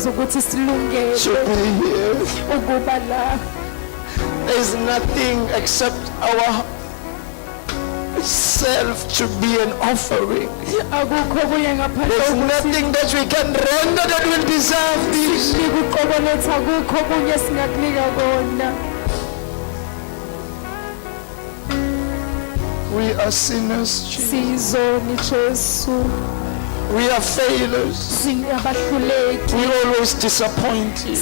to be here. There's nothing except our self to be an offering. There's nothing that we can render that will deserve this. We are sinners, Jesus. We are failures. We always disappoint you.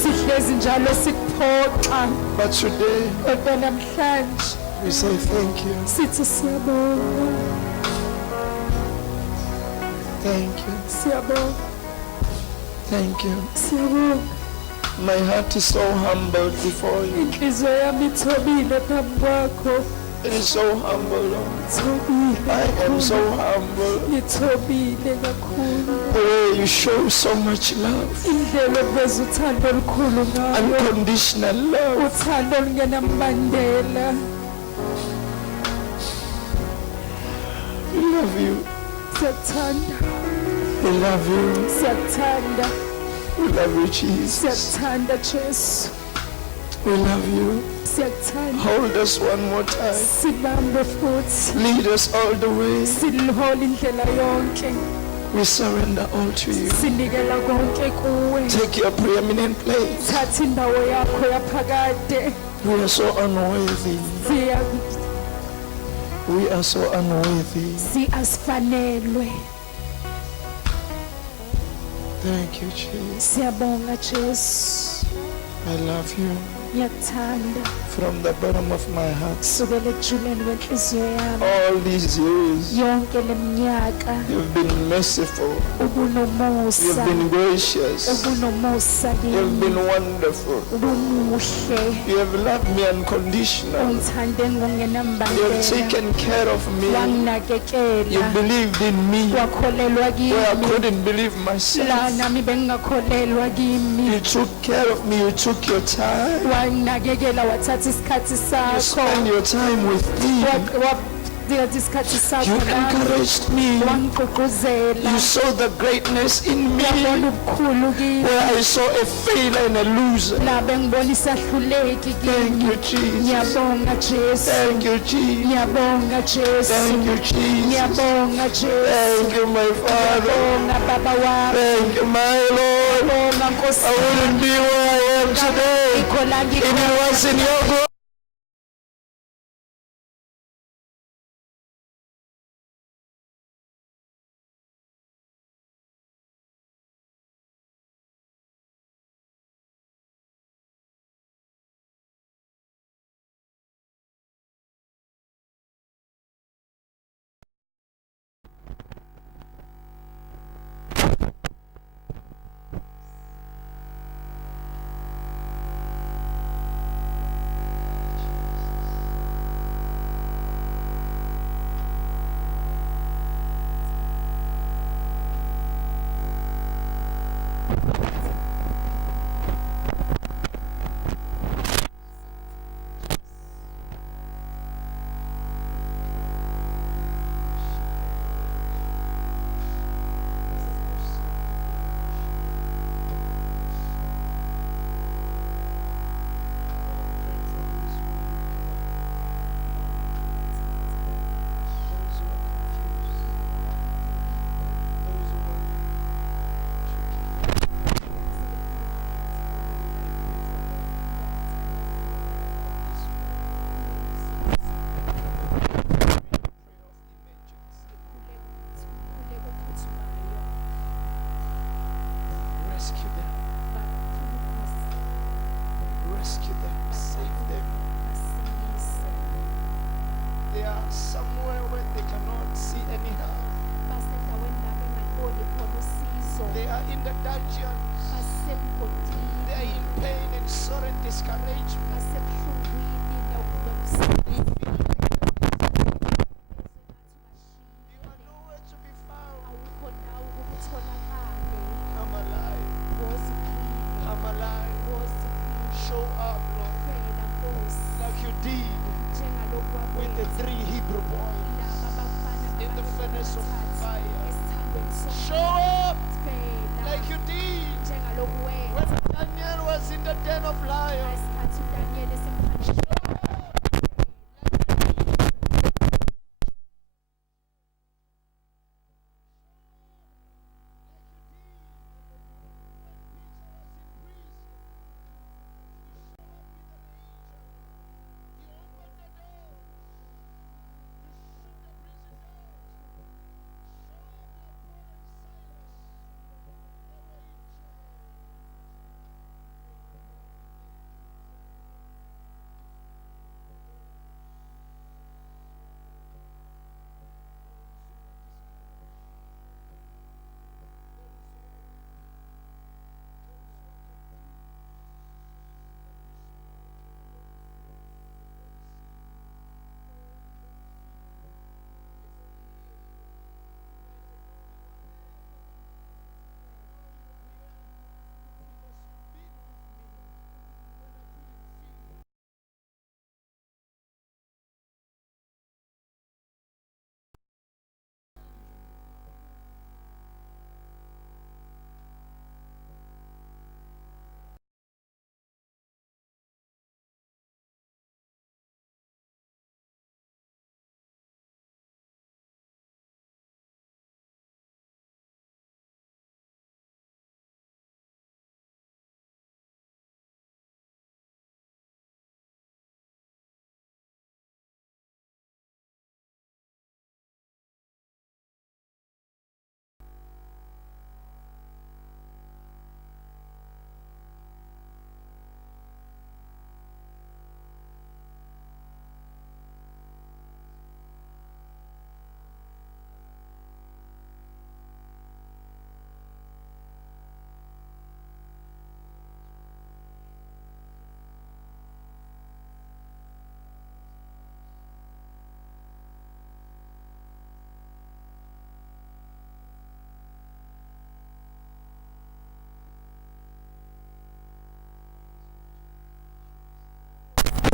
But today, we say thank you. Thank you. Thank you. My heart is so humbled before you. It is so humble, Lord. I am so humble. The way you show so much love. Unconditional love. We love you. We love you. We love you, Jesus. We love you. Hold us one more time. Lead us all the way. We surrender all to you. Take your preeminent place. We are so unworthy. We are so unworthy. Thank you, Jesus. I love you. From the bottom of my heart. All these years, you've been merciful. You've been gracious. You've been wonderful. You have loved me unconditionally. You have taken care of me. You believed in me where I couldn't believe myself. You took care of me. You took your time. You spend your time with me. You encouraged me. You saw the greatness in me where I saw a failure and a loser. Thank you, Jesus. Thank you, Jesus. Thank you, Jesus. Thank you, my Father. Thank you, my Lord. I wouldn't be where I am today if it was in your glory. Somewhere where they cannot see any help. They are in the dungeons. They are in pain and sorrow and discouragement. You are nowhere to be found. I'm alive. I'm alive. Show up, Lord, like you did with the 3 Hebrew boys in the furnace of fire. Show up like you did the den of lions.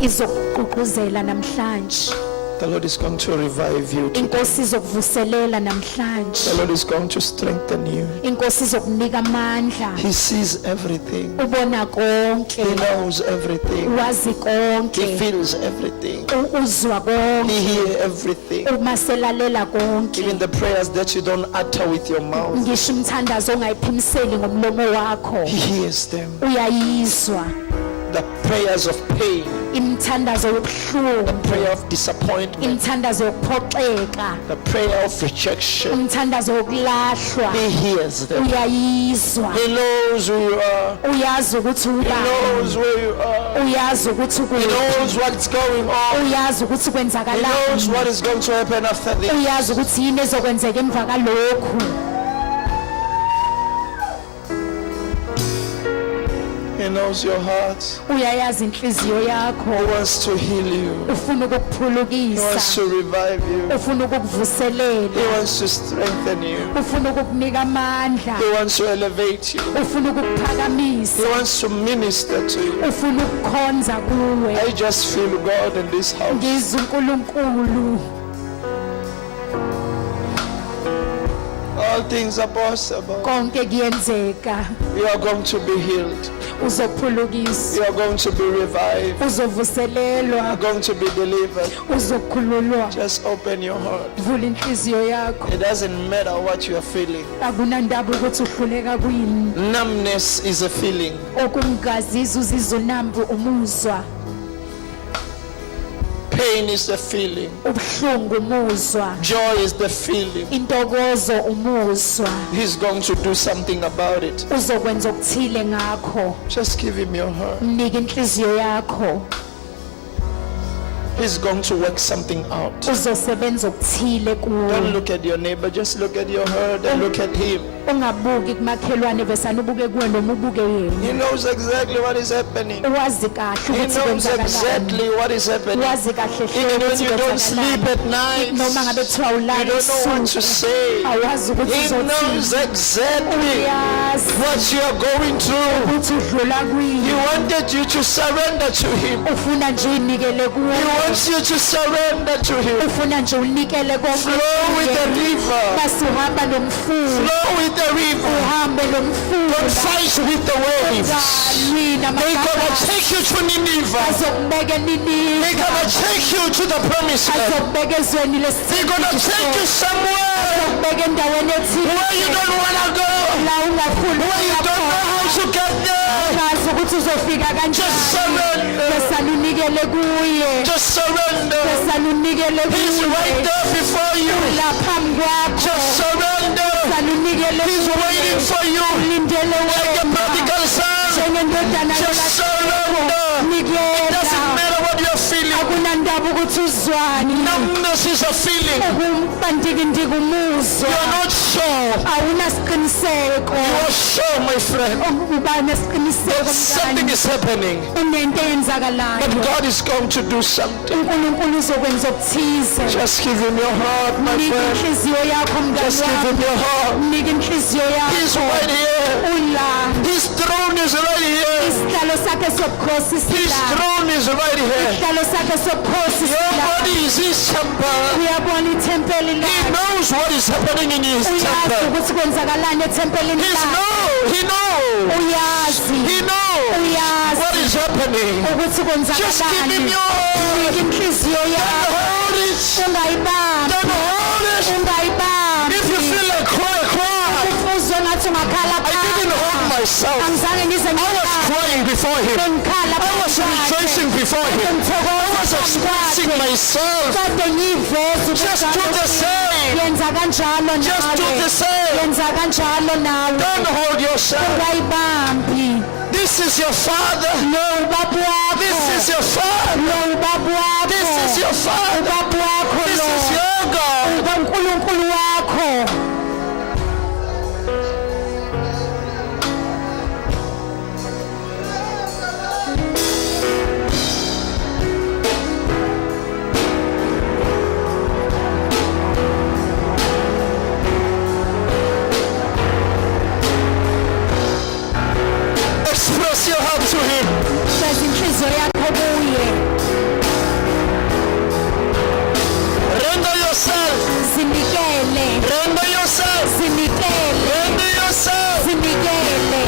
Izokugqugquzela namhlanje. The Lord is going to revive you today. Inkosi izokuvuselela namhlanje. The Lord is going to strengthen you. Inkosi izokunika amandla. He sees everything. Ubona konke. He knows everything. Wazi He konke. feels everything. Uzwa He konke. hears everything. Umaselalela konke. Even the prayers that you don't utter with your mouth, Ngisho umthandazo ongayiphimiseli ngomlomo wakho. He hears them. Uyayizwa. The prayers of pain, Imthandazo yobuhlungu. prayer of disappointment, Imthandazo yokuphoxeka. the prayer of rejection. Umthandazo wokulahlwa. He hears them. Uyayizwa. He knows who you are. Uyazi ukuthi He ubani. knows where you are. Uyazi ukuthi He ukuphi. knows what's going on. Uyazi ukuthi He knows kwenzakalani. what is going to happen after this. Uyazi ukuthi yini ezokwenzeka emva kalokhu. He knows your heart. Uyayazi inhliziyo yakho. He wants to heal you. Ufuna He wants ukukuphulukisa. to revive you. Ufuna He ukukuvuselela. wants to strengthen you. Ufuna ukukunika amandla. He wants to elevate you. Ufuna He ukukuphakamisa. wants to minister to you. Ufuna ukukhonza kuwe. I just feel God in this house. Ngizwa uNkulunkulu. All things are possible. Konke kuyenzeka. You are going to be healed. Uzophulukiswa. You are going to be revived. You Uzovuselelwa. are going to be delivered. Uzokhululwa. Just open your heart. Vula inhliziyo yakho. It doesn't matter what you are feeling. Akunandaba ukuthi uhluleka kwini. Numbness is a feeling. Okungazizo uzizonambu umuzwa. Pain is the feeling. Ubuhlungu umuzwa. Joy is the feeling. Intokozo umuzwa. He's going to do something about it. Uzokwenza okuthile ngakho. Just give him your heart. Mnika inhliziyo yakho. He's going to work something out. Uzosebenza okuthile kuwe. Don't look at your neighbor, just look at your heart and look at him. Ungabuki kumakhelwane besana ubuke kuwe noma ubuke He yena. knows exactly what is happening. Wazi kahle He ukuthi knows kwenzakalani. exactly what is happening. Wazi kahle Even when ukuthi you don't sleep kwenzakalani. at night, Noma ngabe kuthiwa you ulala don't know what to ebusuku. say. Awazi ukuthi He knows uzothini. exactly Uyazi what you are going through. ukuthi udlula He kwini. wanted you to surrender to him. Ufuna nje unikele kuwe. He wants you to surrender to him. Ufuna nje unikele konke. Flow with the river. Basi uhamba nomfula. Flow with with the river. uhambe Don't lomfula fight with the waves. ungalwi They're gonna namagagasi take you to Nineveh. azokubeka They're eniniva gonna take you to the promised land. azokubeka ezweni They're gonna take you lesithembiso somewhere azokubeka endaweni where you ethile don't wanna go, la ungafuni where you don't know how to get there. ungazi ukuthi uzofika Just kanjani surrender. besalunikele kuye Just surrender. besalunikele He's right kuye there before you. la phambi kwakho Just surrender. besalunikele He's waiting for you. ulindele Like a wena prodigal son. njengendodana Just surrender. It nikela doesn't matter what you're feeling. akunandaba ukuthi uzwani Numbness is a feeling. ukumbandikindika umuzwa You're not sure. awunasiqiniseko You are sure, my friend. uba nesiqiniseko Something mngani is happening. unento eyenzakalayo But God is going to do something. unkulunkulu uzokwenza okuthize Just give him your heart, my nika friend. inhliziyo yakho Just mngani give him wami your heart. nika inhliziyo He's yakho right here. ula His throne is right here. isihlalo sakhe sobukhosi His sila throne is right here. isihlalo sakhe sobukhosi Your sila body is his temple. uyabona ithempeli He lakhe knows what is happening in his uyazi temple. ukuthi kwenzakalani ethempelini He lakhe knows. uyazi He knows uyazi what is happening. ukuthi Just give him kwenzakalani your heart. nika inhliziyo Don't yakho hold it. ungayibambi Don't hold it. ungayibambi If you feel like cry, cry. ufuzwe ngathi ungakhala I didn't hold myself. angizange ngize I was crying before him. ngikhala I was rejoicing before him. I was expressing myself. kade ngiyiveza Just do the same. yenza kanjalo Just do nawe the same. yenza kanjalo nawe Don't hold yourself. ungayibambi This is your father. lo ubaba wakho This is your father. lo ubaba wakho This is your father. ubaba wakho This lo is your God. uNkulunkulu wakho Express your heart to him. hlezi inhliziyo yakho kuye Render yourself. zinikele Render yourself. zinikele Render yourself. zinikele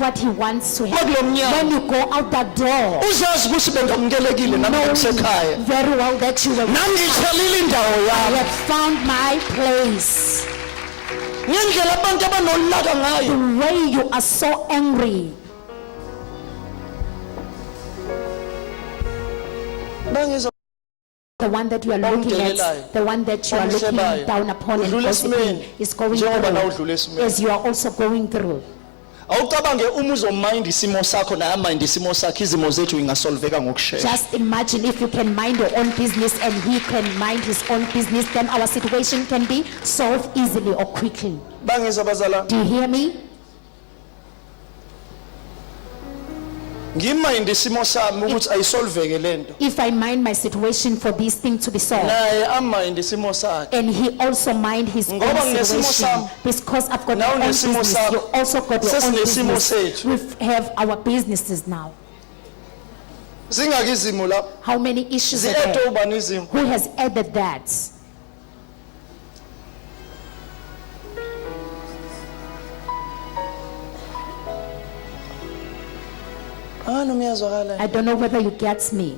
what he wants to have. Makulo mnyango. When you go out that door, uzazi ukuthi bengamukelekile nami knowing ngisekhaya very well that you will nami ngitholile indawo I yami have found my place. ngendlela abantu abanolaka ngayo The way you are so angry, bangizwa the one that you are looking Omdelelayo. at, the one that you are looking Omhlebayo. down upon and Udlula gossiping esimeni. is going Njengoba nawe udlula through, esimeni. as you are also going through. awucabange uma uzomind isimo sakho naye mind isimo sakhe izimo zethu ingasolveka ngokushesha Just imagine if you can mind your own business and he can mind his own business, then our situation can be solved easily or quickly. bangizwa bazala Do you hear me? ngimind isimo sami ukuthi ayisolveke lento If I mind my situation for this thing to be solved, nayeamind isimo sakhe and he also mind his own Ngoba nginesimo situation, sami. because I've got Nawe my own unesimo business, sakho. you also got your own Sesinesimo business. sethu. We have our businesses now. zingaki izimo lapho How many issues are zi-ede there? ubani izimo Who has added that? noma iyazwakala I don't know whether you get me.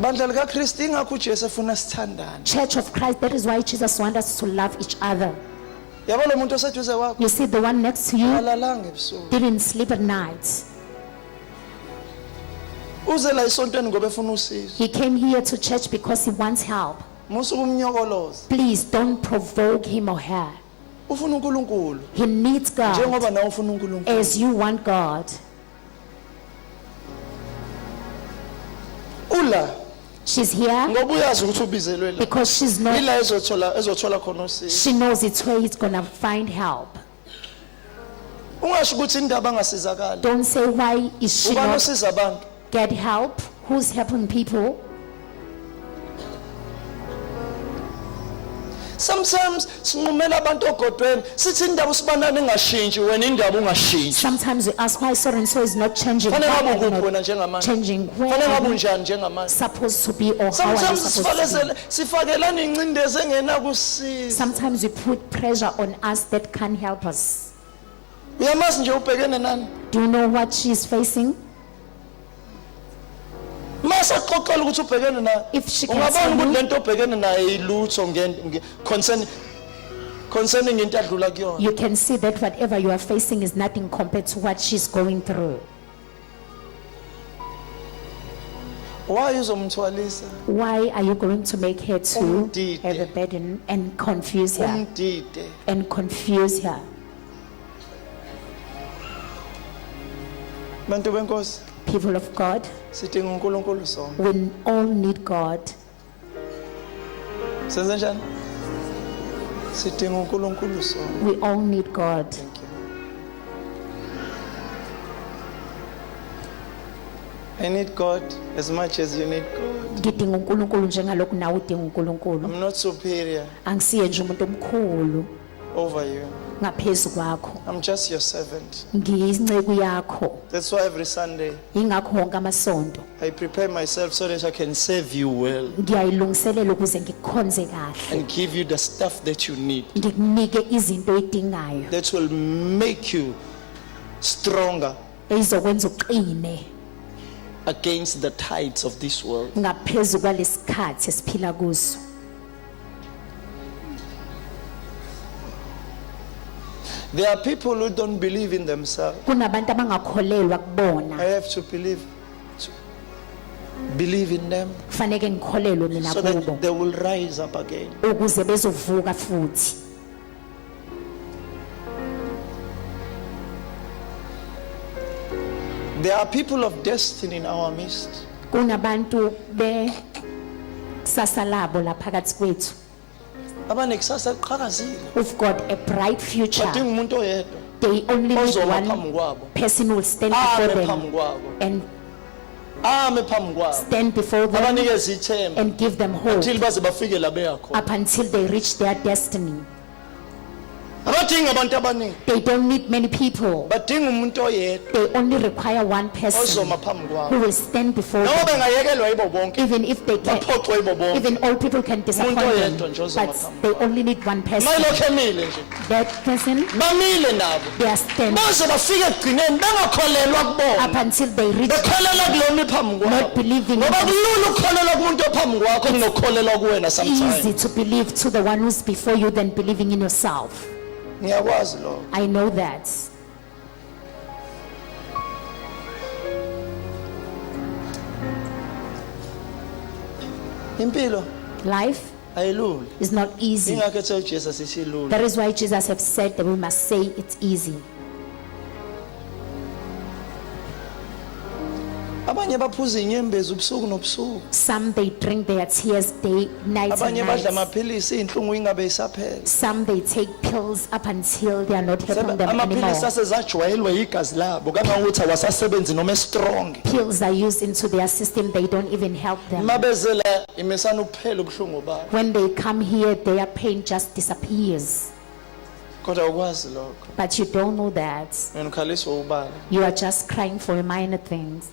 bandla likaKristu ingakho uJesu efuna sithandane Church of Christ, that is why Jesus wants us to love each other. yabo lo muntu oseduze kwakho You see, the one next to you alalanga ebusuku didn't sleep at night. uze la esontweni ngoba efuna usizo He came here to church because he wants help. musuku umnyokoloza Please don't provoke him or her. ufuna uNkulunkulu He needs God njengoba nawe ufuna uNkulunkulu as you want God. ula She's here ngoba uyazi ukuthi ubizelwe la because she's not, ila ezothola khona usizo she knows it's where he's gonna find help. ungasho ukuthi indaba angasizakala Don't say why is she ubani not osiza abantu get help? Who's helping people? sometimes sinqumela abantu ogodweni sithi indaba usibanani ingashintshi wena indaba ungashintshi Sometimes we ask why so and so is not changing. fanele Why ngabe are you ukuphi wena not njengamanje changing? Where fanele ngabe are you unjani njengamanje supposed to be, or how are you sometimes supposed to be? sifakelana incindezi engenakusiza Sometimes we put pressure on us that can't help us. uyamazi nje ubhekene nani Do you know what she is facing? mase xoxela ukuthi ubhekene naye If she can ungabona tell ukuthi you, lento obhekene naye ilutho concerning into adlula kuyona you can see that whatever you are facing is nothing compared to what she's going through. why uzomthwalisa Why are you going to make her to Umdide. have a burden and confuse her? umdide And confuse her. bantu benkosi People of God, sidinga uNkulunkulu sonke we all need God. senze njani sidinga uNkulunkulu sonke We all need God. thank you I need God as much as you need God Ngidinga uNkulunkulu njengalokhu nawe udinga uNkulunkulu. I'm not superior Angisiye nje umuntu omkhulu over you ngaphezu kwakho. I'm just your servant Ngiyinceku yakho. that's why every Sunday Ingakho wonke amasonto I prepare myself so that I can serve you well ngiyayilungiselela ukuze ngikukhonze kahle. and give you the stuff that you need Ngikunike izinto oyidingayo that will make you stronger ezokwenza uqine against the tides of this world. ngaphezu kwalesikhathi esiphila kuso. There are people who don't believe in themselves. Kunabantu abangakholelwa kubona. I have to believe in them Kufanele ngikholelwe mina so kubo that they will rise up again. ukuze bezovuka futhi. There are people of destiny in our midst. Kunabantu kusasa labo la phakathi kwethu. Abanekusasa eliqhakazile. We've got a bright future. Badinga umuntu oyedwa They only need ozoma one phambi kwabo. person who will stand before Ame them phambi kwabo. and Ame phambi kwabo. stand before them Abanikeza ithemba and give them hope until baze bafike la beya khona. up until they reach their destiny. abadingi abantu abaningi, They don't need many people. badinga umuntu oyedwa They only require one person ozoma phambi kwabo. who will stand before Noma them. bengayekelwa yibo bonke, Even if they can, baphoxwe yibo bonke. even all people can disappoint them, oyedwa nje ozoma but phambi they only need one person. Mayilokhu emile nje. That person, Bamile nabo. they are standing Baze bafike ekugcineni bengakholelwa up kubona. until they reach, Bekholela kulona phambi kwabo. not believing in Ngoba them. kulula ukukholelwa kumuntu ophambi kwakho kunokukholelwa kuwena sometimes. Easy to believe to the one who's before you than believing in yourself. Ngiyakwazi lokho. I know that. Impilo Life ayilula. is not easy. Ingakho ethe uJesu sithi ilula. That is why Jesus have said that we must say it's easy. Abanye baphuza inyembezi ubusuku nobusuku. Some they drink their tears day, night and Abanye badla night. amaphilisi inhlungu ingabe isaphela. Some they take pills up until they are not having them Amaphilisi anymore. asezajwayelwe igazi labo kangangokuthi awasasebenzi noma strong. Pills are used into their system, they don't even help them. Mabezela imesana ukuphela ubuhlungu babo. When they come here, their pain just disappears. Kodwa ukwazi lokho. But you don't know that. Wena ukhaliswa ubala. You are just crying for minor things.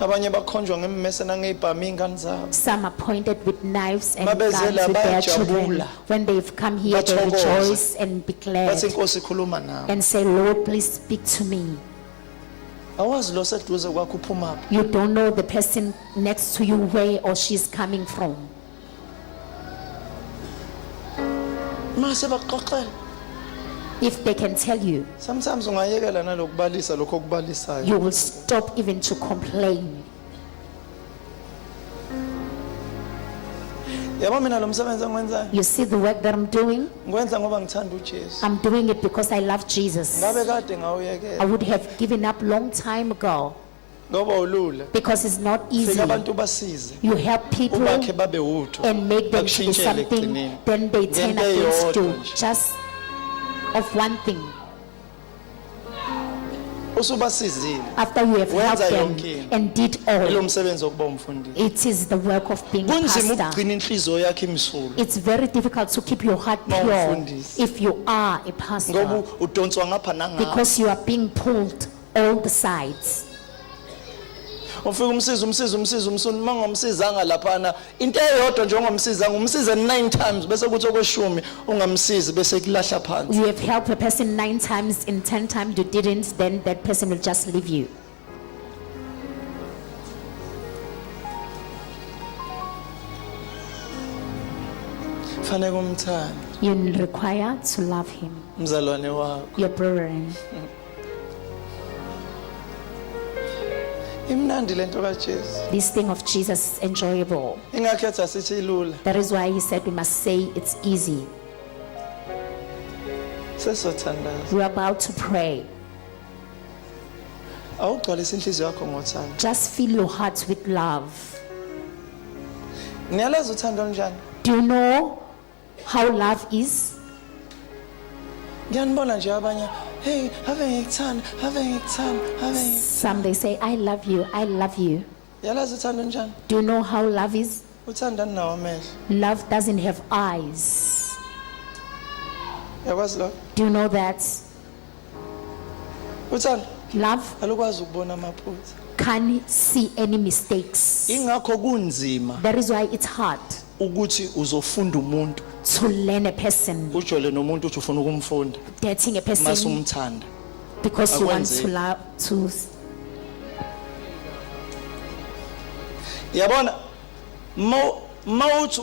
Abanye bakhonjwa ngemmese nangezibhamu ingane zabo. Some are pointed with knives and Mabezela guns with their children. bayajabula. When they've come here, they Bathokoza. rejoice and be glad Bathi inkosi ikhuluma nawe. and say, Lord, please speak to me. Awazi lo seduze kwakho uphuma. You don't know the person next to you where or she's coming from. Mase baxoxela. If they can tell you, Sometimes ungayekela nalokubalisa lokho okubalisayo. you will stop even to complain. Yabo mina lo msebenzi engwenzayo. You see the work that I'm doing? Ngikwenza ngoba ngithanda uJesu. I'm doing it because I love Jesus. Ngabe kade I ngawuyekela. would have given up long time ago Ngoba ulula. because it's not easy. Fika abantu basize. You help people Ubakhe babe utho. and make them to be Bakushintshele something, ekugcineni. then they turn Ngento against you. eyodwa nje. Just of one thing. Usubasizile. After you have helped Wenza them yonke into. and did Lo all, msebenzi okuba umfundisi. it is the work of being a Kunzima pastor. ukugcina inhliziyo yakhe imsulwa. It's very difficult to keep your heart pure Mawumfundisi. if you are a Ngoba pastor udonswa ngapha nangapha. because you are being pulled all the sides. Ufika umsiza mangomsizanga laphana into eyodwa nje ongomsizanga umsize 9 times bese kuthi okweshumi ungamsizi bese kulahla phansi. You have helped a person 9 times, in 10 times you didn't, then that person will just leave you. Fanele umthanda You require to love him, umzalwane wakho. your brethren. Imnandi lento kaJesu. This thing of Jesus is enjoyable. Ingakhetha sithi ilula. That is why he said we must say it's easy. Sesothandaza. We're about to pray. Awugcwalisa inhliziyo yakho ngothando. Just fill your hearts with love. Ngiyalazi uthando njani? Do you know how love is? Ngiyanibona nje abanye, hey, ave ngikuthanda, ave ngikuthanda, ave ngikuthanda. Some they say, I love you, I love you. Yalazi uthando njani? Do you know how love is? Uthanda nawo amehlo. Love doesn't have eyes. Yakwazi lo? Do you know that? Uthando Love alukwazi ukubona amaphutha. can't see any mistakes. Ingakho kunzima That is why it's hard ukuthi uzofunda umuntu to learn a person, ujole nomuntu uthi ufuna ukumfunda dating a person masumthanda. because you want to Akwenzeki. love, to Yabona mawuthi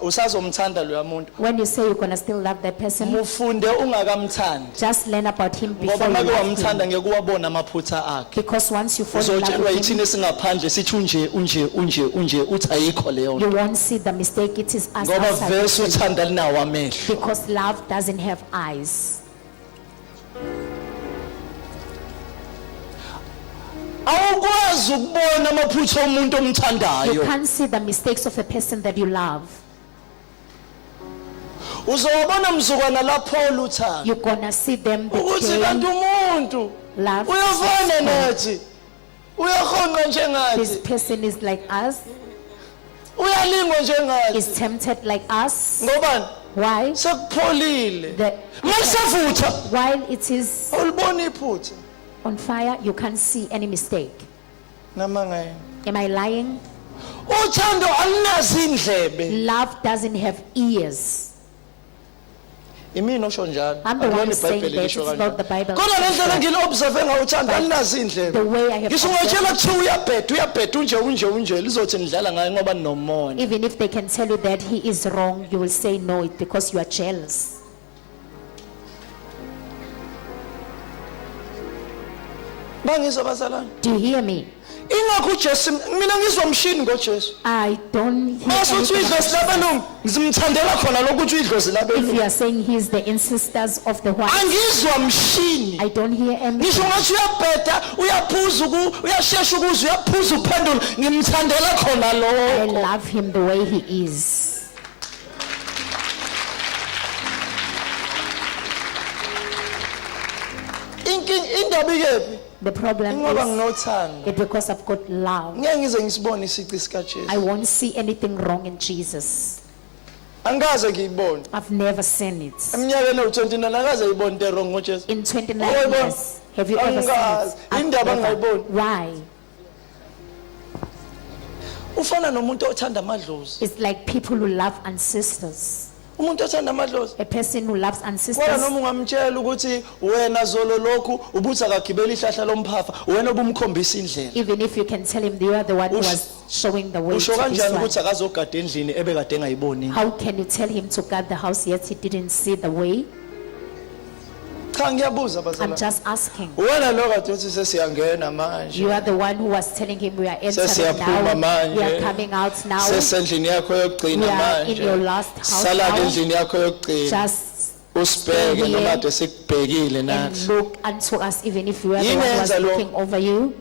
usazomthanda lo muntu when you say you're gonna still love that person, mufunde ungakamthandi just learn about him before ngoba you make love him. wamthanda ngeke uwabona amaphutha akhe. Because once you fall in love Uzotshelwa with him, yithini singaphandle sithi unje uthi ayikho leyo you nto won't see the mistake. It is us ngoba outside vese the church. uthanda linawo amehlo. Because love doesn't have eyes. Awukwazi ukubona amaphutha omuntu You omthandayo. can't see the mistakes of a person that you love. Uzobona mzukwana lapho uthanda You're gonna see them the ukuthi kanti day umuntu love is uyafana successful. nathi uyakhonqa This njengathi. person is like us. uyalingwa njengathi is tempted like us. ngobani Why? sekupholile The, masavutha while it is awuliboni iphutha on fire, you can't see any mistake. namangayini Am I lying? uthando alinazi indlebe Love doesn't have ears. imini osho njalo I'm the one Akuyona who's saying iBhayibheli that. lisho It's kanjalo. not the Bible. kodwa ngendlela ngili-observe ngawuthanda alinazi indlebe The way I have ngisho ungayitshela observed, kuthiwa uyabheda unje lizothi nidlala ngayo ngoba ninomona even if they can tell you that he is wrong, you will say no it because you are jealous. bangizwa bazalwane Do you hear me? ingakho ujesu mina ngizwa mshini ngojesu I don't hear masuthi anything uyidlozi about- labelungu ngizimthandela khona lokuthi uyidlozi If you labelungu are saying he is the ancestors of the white, angizwa mshini I don't hear ngisho anything. ngathi uyabheda uyaphuza uyashesha ukuze uyaphuza uphendula ngimthandela khona I lokho love him the way he is. indaba ikephi The problem ingoba is nginothando it's because I've got love. ngeke ngize ngisibone isici I sikajesu won't see anything wrong in Jesus. angikaze ngiyibone I've never seen it. eminyakeni ewu-29 angikaze ngiyibone into wrong ngojesu In 29 Uyayibona? years, have you ever seen Angikaze. it? I've Indaba never. ngingayiboni. Why? ufana nomuntu othanda amadlozi It's like people who love ancestors. umuntu othanda amadlozi A person who loves kodwa ancestors, noma ungamtshela ukuthi wena zolo lokhu ubuthi akagibela ihlahla lomphafa wena obumkhombisa indlela even if you can tell him you are the one who was showing the way usho to this kanjani one. ukuthi akazogada endlini ebekade engayiboni How can you tell him to guard the house yet he didn't see the way? cha ngiyabuza I'm bazalwane just asking. wena lo kade uthi sesiyangena manje You are the one who was telling him we are entering Sesiyaphuma now. We are manje. coming out now. sesendlini yakho yokugcina We are in your manje last house salala now. endlini yakho yokugcina Just usibheke stay noma here kade sikubhekile and nathi look unto us even if we are the Yini one who was yenza lokho? looking over you.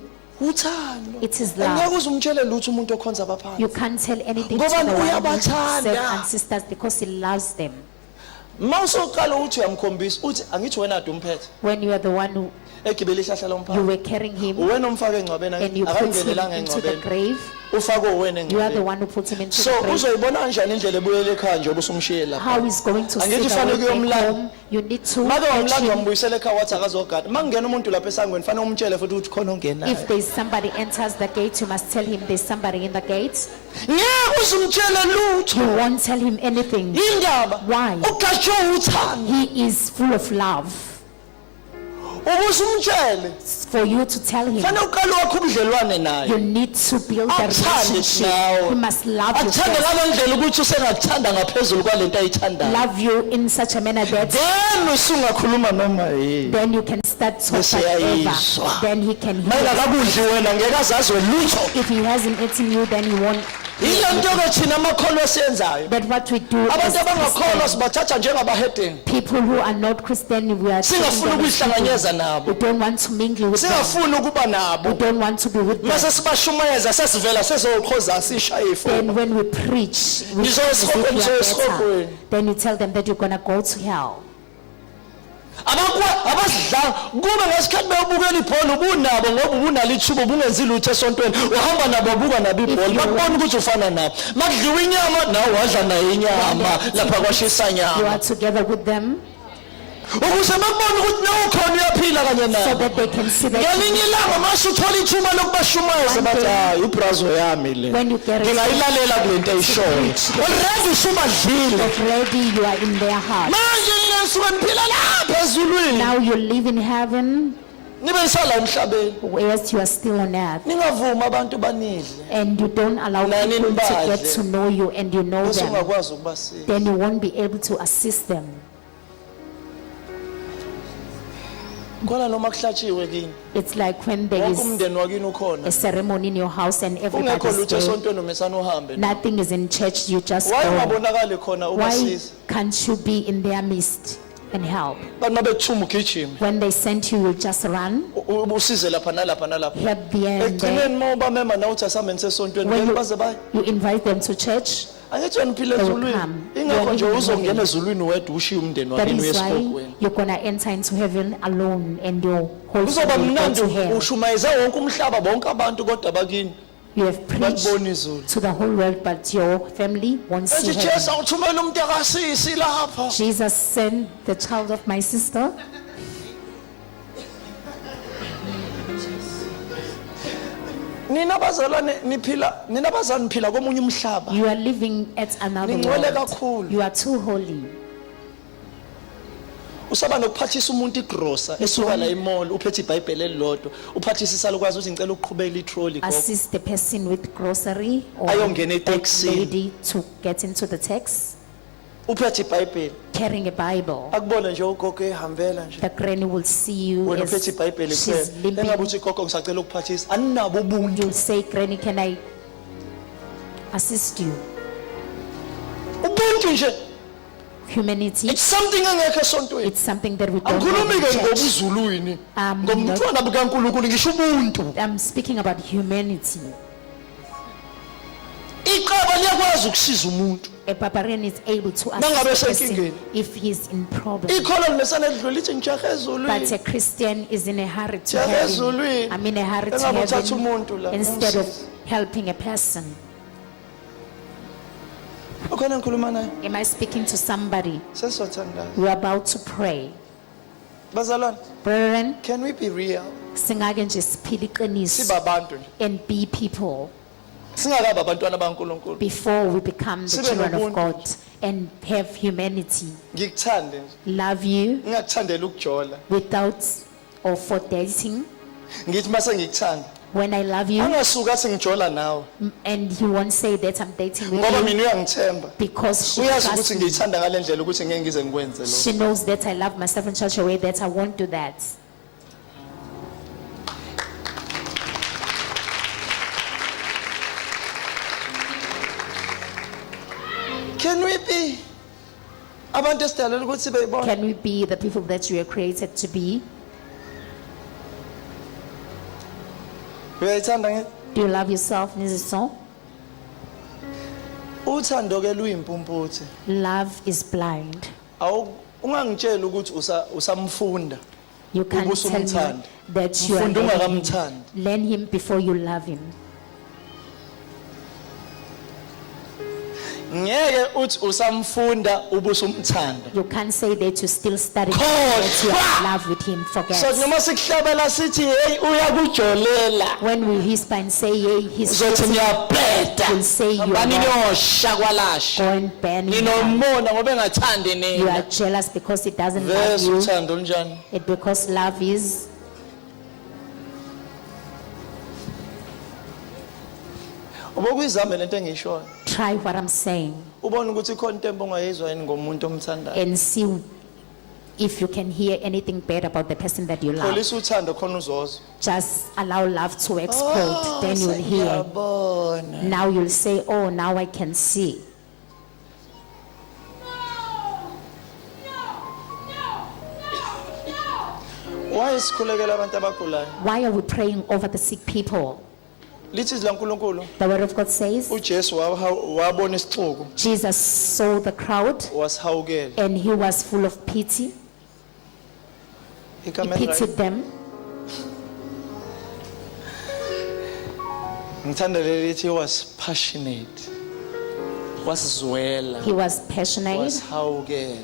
uthando It is angeke love. uze umtshele lutho umuntu okhonza abaphansi You can't tell anything to Ngoba the one who uyabathanda. said ancestors because he loves them. mawusoqala uthi uyamkhombisa uthi angithi wena ade umphethe When you are the one who egibela ihlahla you lomphafa were carrying him uwena umfake engcwabeni and you put him akangenelanga into the engcwabeni grave, ufake uwena you are the engcwabeni one who put him into so the grave. uzoyibona kanjani indlela ebuyela ekhaya njengoba usumshiye lapha How is going to see Angithi the kufanele way back uyomlanda. home? You need to make fetch wamlanda him. wambuyisela ekhaya wathi akazogada uma kungena umuntu lapha esangweni fanele umtshele futhi ukuthi khona ongenayo If there's somebody enters the gate, you must tell him there's somebody in the gate. ngeke uzumtshele lutho You won't tell him anything. indaba Why? ugajwe uthando He is full of love. ukuze umtshele For you to tell him, fanele uqale wakho ubudlelwane naye you need to build the athande relationship. nawe He must love you athande first. ngale ndlela ukuthi usengakuthanda ngaphezulu kwalento ayithandayo Love you in such a manner that then usungakhuluma noma yini then you can start talk Bese whatever. uyayizwa. Then he can hear. mayingakakudli wena ngeke azazwe lutho If he hasn't eaten you, then he won't. yile nto-ke thina amakholwa esiyenzayo But what we do as abantu abangakholwa Christians, sibathatha njengabahedeni people who are not Christian, we are taking singafuni them as ukuyihlanganyeza people. nabo We don't want to mingle with them. singafuni ukuba We nabo don't want to be with them. mase sibashumayeza sesivela sezoqhoza sishaye ifoni Then when we preach, we Ngizoya as if esikhokweni, we ngizoya are better. esikhokweni. Then you tell them that you're going to go to hell. abasidlanga kube ngesikhathi bewubukela ibhola ubunabo ngoba ubunalo ithuba ubungenzi lutho esontweni uhamba nabo buka nabo ibhola bakubona ukuthi ufana nabo makudliwa inyama nawe wadla nayo inyama lapha kwashisa You nyama are together with them ukuze bakubone ukuthi nawe ukhona uyaphila kanye so nabo that they can see that ngelinye ilanga masho uthola ithuba lokubashumayeza bathi hayi ibrazo yami le when you get it, ngingayilalela kule nto ayishoyo already usubadlile already you are in their heart. manje mina ngisuke ngiphila lapha ezulwini Now you live in heaven, nibe nisala emhlabeni whereas you are still on earth. ningavuma abantu banidle And you don't allow Nani people to nibadle. get to know you and you know bese them. ungakwazi ukubasiza Then you won't be able to assist them. khona noma kuhlatshiwe kini It's like when there wonke is umndeni wakini ukhona a ceremony in your house and ungekho everybody's lutho there. esontweni umesana uhambe Nothing is in church, you just waye go. ungabonakali khona Why ubasiza can't you be in their midst and help? bantu mabekuthuma ugijime When they send you, you just run, usize lapha nalapha nalapha help there and there. ekugcineni uma ubamema nawe uthi asambeni sesontweni When ngeke you, baze baye you invite them to church, angithi wena uphila They will ezulwini come. ingakho You nje are living in uzongena heaven. ezulwini wedwa ushiye umndeni that wakini is why uyesibhokweni you're going to enter into heaven alone and your whole kuzoba family will go mnandi to hell. ushumayeze wonke umhlaba bonke abantu kodwa bakini You have preached bakubona izulu. to the whole world, but your family won't see Ethi Jesu heaven. awuthumela umuntu akasisi lapha. Jesus sent the child of my sister. Nina bazalwane niphila komunye umhlaba. You are living at another Ningcwele world. kakhulu. You are too holy. Usaba nokuphathisa umuntu igrosa esuka la emall uphethe iBhayibheli elilodwa uphathisa isalukwazi uthi ngicela ukuqhubeka itrolley gogo. Assist the person with grocery or Ayongena a etekisini. lady to get into the text, Uphethe iBhayibheli carrying a Bible. akubona nje ugogo ehambela nje. The granny will see you Wena as uphethe iBhayibheli she's kuphela. Engabe limping. uthi gogo ngisacela ukuphathisa aninabo ubuntu. You'll say, Granny, can I assist you? Ubuntu nje Humanity, it's something engekho esontweni. it's something that we don't have Angikhulumi in ke church. ngobuzulwini. I'm Ngomntwana bukaNkulunkulu ngisho ubuntu. I'm speaking about humanity. Iqaba liyakwazi ukusiza umuntu. A barbarian is able to Nangabe assist the person senkingeni. if he's in problem. Ikholo limesana lidlula lithi ngijahe But ezulwini. a Christian is in a hurry to Jahe heaven. ezulwini. I'm in a hurry to Engabe uthatha umuntu la, heaven instead of umsize. helping a person. Ukhona ngikhuluma naye. Am I speaking to somebody? Sesizothandana. We're about to pray. Bazalwane, Brethren, can we be real? singake nje siphile iqiniso Sibabantu nje. and be people Singakabi abantwana baNkulunkulu. before we become the Sibe children of nobuntu. God and have humanity. Ngikuthande nje. Love you Ngingakuthandela ukujola. without or for dating. Ngithi mase ngikuthanda. When I love you, Angasuka athi ngijola nawe. and he won't say that I'm dating with Ngoba you mina uyangithemba. because she Uyazi trusts ukuthi me. ngiyithanda ngale ndlela ukuthi ngeke ngize ngikwenze lokho. She knows that I love myself in such a way that I won't do that. Can we be abantu esidalela ukuthi sibe yibona? Can we be the people that you were created to be? Uyayithanda ngithi? Do you love yourself, Niziso? Uthando ke luyimpumputhe. Love is blind. Ungangitshela ukuthi usamfunda. You can't Ubuso tell me umthanda. that you are Mfunda learning him. ungakamthandi. Learn him before you love him. Ngeke uthi usamfunda ubusumthanda. You can't say that you're still studying, Khohlwa! that you are in love with him. So Forget. noma sikuhlabela sithi hey uyakujolela. When we whisper and say, hey, he's Uzothi cheating, ngiyabheda. you'll say you are Bani wrong. niyosha kwalasha. Go and ban him. Nginomona ngoba engathandi You are nina. jealous because he doesn't love Vese you. uthando njani? It because love is. Ubokuyizame lento engiyishoyo. Try what I'm saying Ubone ukuthi ikhona into ongayizwa yini ngomuntu omthandayo. and see if you can hear anything bad about the person that you love. Kholisa uthando khona uzozwa. Just allow love to explode, then you'll hear. Sengiyabona. Now you'll say, oh, now I can see. Why sikhulekela abantu abagulayo? Why are we praying over the sick people? Lithi izwi laNkulunkulu The word of God says, uJesu wabona isixuku Jesus saw the crowd wasihawukela. and he was full of pity. He Ikamera. pitied them. Ngithanda lelithi he was passionate. Wasizwela. He was passionate. Wasihawukela.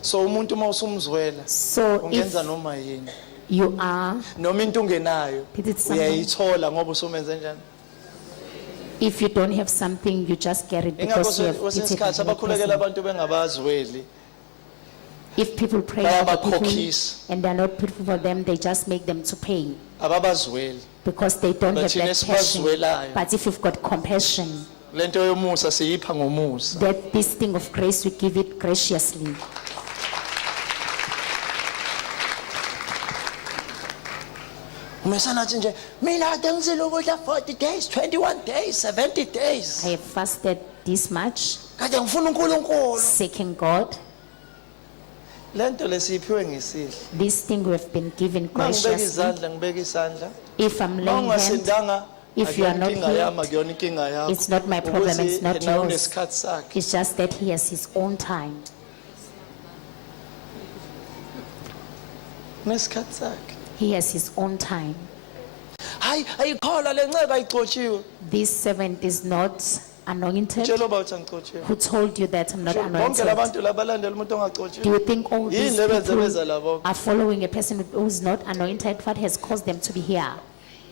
So umuntu mawusumzwela So ungenza if noma yini. you are, Noma into ungenayo Pity someone. uyayithola ngoba usumenze njani. if you don't have something, you just get it Ingakho because you have pity kwesinye for isikhathi the abakhulekela person. abantu bengabazweli. If people pray over people Bayabakhokhisa. and they're not pity for them, they just make them to pay Ababazweli. because they don't But have thina that passion. esibazwelayo. But if you've got compassion, Lento yomusa siyipha ngomusa. that this thing of grace, we give it graciously. Umesana athi nje mina ade ngizile ukudla 40 days, 21 days, 70 days. I have fasted this much, Kade ngifuna uNkulunkulu. seeking God. Lento lesiphiwe ngesidlo. This thing we have been given Mangibeka graciously. izandla ngibeka isandla. If I'm laying hands, Mawungasindanga if you are not inkinga yami healed, akuyona inkinga yakho. it's not my problem, it's not Ukuthi yena yours. unesikhathi sakhe. It's just that he has his own time. Unesikhathi sakhe. He has his own time. hayi ayikhola lenceba ayigcotshiwe. This servant is not anointed. Tshela uba uthi angigcotshiwe. Who told you that I'm not Bonke anointed? labantu labalandela umuntu Do ongagcotshiwe. you think all these Yini lebenze people beza labo? are following a person who's not anointed? What has caused them to be here?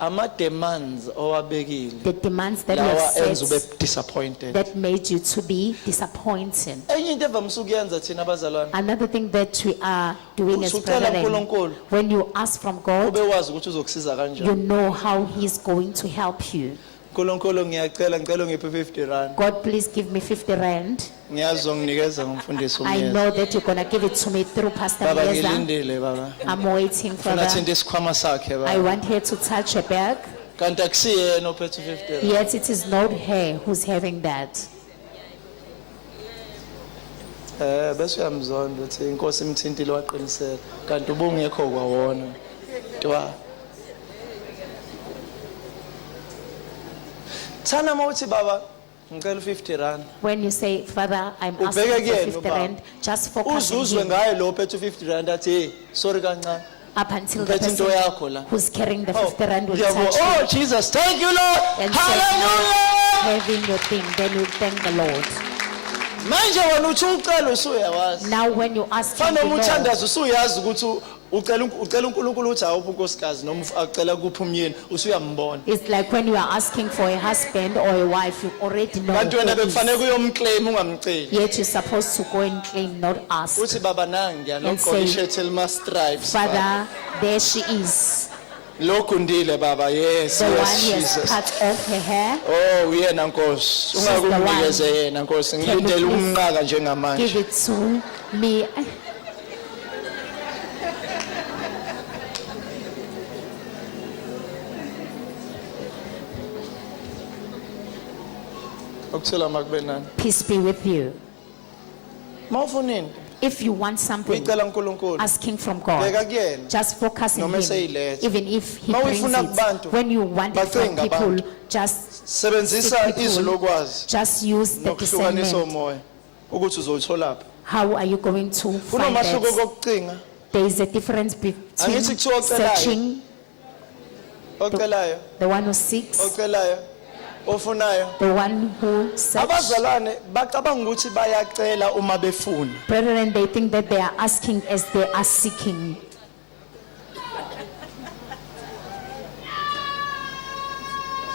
Ama demands owabekile. The demands that you Lawa have enza set ube disappointed. that made you to be disappointed. Enye into evamise ukuyenza thina abazalwane. Another thing that we are doing as Usucela brethren, uNkulunkulu. when you ask from God, Ube wazi ukuthi uzokusiza kanjani. you know how He's going to help you. uNkulunkulu ngiyacela ngicela ungiphe 50 rand. God, please give me 50 rand. Ngiyazi unginikeza ngumfundisi I umyeza. know that you're going to give it to me through Pastor Baba Meza. ngilindile baba. I'm waiting for Funa that. thinta isikhwama sakhe I baba. want her to touch her bag, Kanti akusiyena ophethe 50 rand. yet it is not her who's having that. Bese uyamzonda uthi inkosi imthintile waqinisela kanti ubungekho kwawona. Twa. Thana mawuthi baba ngicela 50 rand. When you say, Father, I'm Ubheke asking for kuyena 50 ubaba. rand, just focus on Uzuzwe him ngaye lo ophethe 50 rand athi hey sorry kancane. up until the Uphethe into person yakho la. who's carrying the 50 rand will ngiyabonga. touch Oh you Jesus, thank you Lord. and say, Hallelujah. having your thing, then you thank the Lord. Manje wena uthi ucela usuyawazi. Now when you ask him, Fana you know, umthandazo usuyazi ukuthi ucela uNkulunkulu uthi awuphi unkosikazi noma acela kuphi umyeni usuyambona. it's like when you are asking for a husband or a wife, you already know Kanti wena who it bekufanele is. uyomclaim ungamceli. Yet you're supposed to go and claim, not ask. Uthi baba nangi And ngiyanogqoka say, ishirt elima stripes. baba. Father, there she is, Lokundile baba, yes, the one yes who has Jesus. cut off her hair. Oh uyena Nkosi. the one. Ungakunikeze yena Nkosi. Can you Ngilindele please ukunqaka njengamanje. Give it to me. Ukuthula makube nani. Peace be with you. Mawufuna into If you want something, uyicela uNkulunkulu. asking from Bheka God, kuyena. just focus on Noma Him. eseyiletha. Even if He Ma brings uyifuna it, kubantu, when you want it from bacinga people, abantu. just Sebenzisa seek people, izwi lokwazi just use the nokuhlukanisa discernment. umoya ukuthi uzolitholaphi. How are you going to find Kunomahluko that? kokucinga. There is a difference between Angithi kuthiwa ocelayo. searching, Ocelayo, the one who seeks, ocelayo, ofunayo. the one who searches. Abazalwane bacabanga ukuthi bayacela uma befuna. Brethren, they think that they are asking as they are seeking.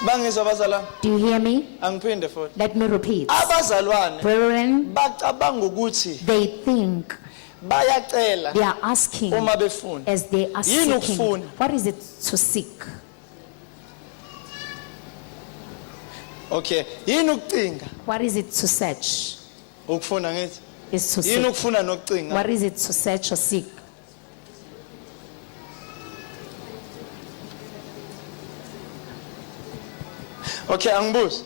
Bangizwa abazalwane? Do you hear me? Angiphinde futhi. Let me repeat. Abazalwane Brethren, bacabanga ukuthi they think bayacela they are asking uma befuna. as they are Yini seeking. ukufuna? What is it to seek? Okay, yini ukucinga? What is it to search? Ukufuna ngithi. Is to Yini seek. ukufuna nokucinga? What is it to search or seek? Okay, angibuze.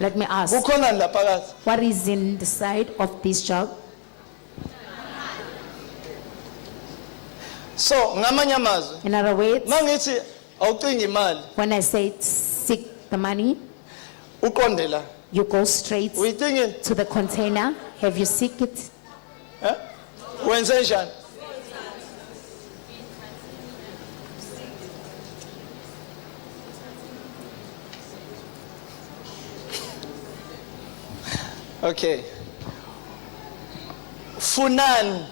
Let me ask. Kukhona la phakathi. What is in the side of this jug? So, ngamanye amazwi, In other words, mangithi awucinga imali, when I say seek the money, uqonde la. you go straight Uyithingile? to the container. Have you seek it? Eh? Wenze njani? Okay. Funani.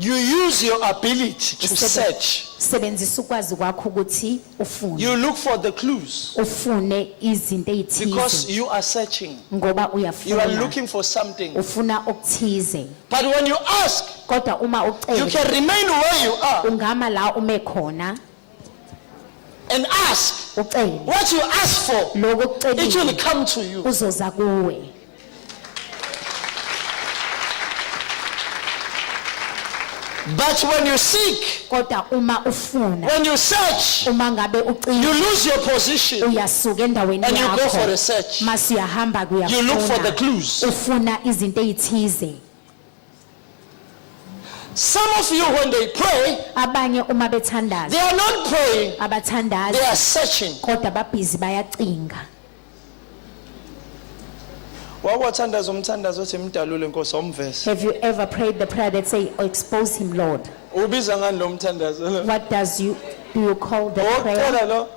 You use your ability to search. Sebenzisa ukwazi kwakho ukuthi ufune. You look for the clues Ufune izinto because ezithize you are searching. ngoba You are uyafuna. looking for something. Ufuna okuthize. But when you ask, Kodwa uma you ucela can remain where you are ungama la ume khona and ask. ucele. What you ask for, Lokho it will okucelile come to you. uzoza kuwe. But when you seek, Kodwa uma ufuna, when you search, uma ngabe you ucela lose your position uyasuka endaweni and you go for yakho. the search. Mase uyahamba You look for the kuyafuna. clues. Ufuna izinto ezithize. Some of you, when they pray, Abanye uma bethandaza, they are not praying, they abathandazi are searching. kodwa babhizi bayacinga. Wawathandaza umthandazo othi mdalule Nkosi omvese. Have you ever prayed the prayer that say, expose him, Lord? Ubiza ngani lo mthandazo lo? What does you Do you call that prayer? Ocela lo.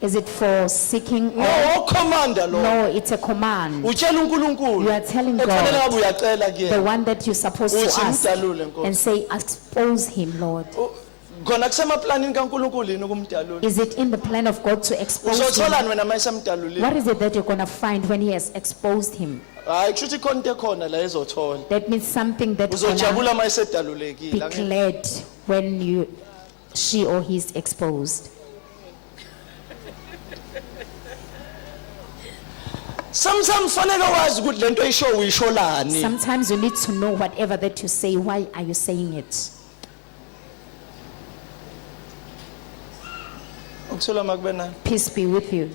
Is it for seeking? Or? No, commander lo. No, it's a command. Utshela uNkulunkulu. You are telling Ekufanele God, ngabe uyacela kuyena. the one that you're supposed to Uthi ask, ngidalule Nkosi. and say, expose him, Lord. Khona kusemaplanini kaNkulunkulu yini ukumdalula? Is it in the plan of God to expose him? Uzotholani wena manje samdalulile? What is it that you're going to find when he has exposed him? Hayi kusho ukuthi khona into ekhona la ezothola. That means something that's going to Uzojabula manje be sedalulekile. glad when she or he is exposed. Sometimes fanele wazi ukuthi lento isho uyisholani. Sometimes you need to know whatever that you say, why are you saying it? Ukuthola makube nani? Peace be with you.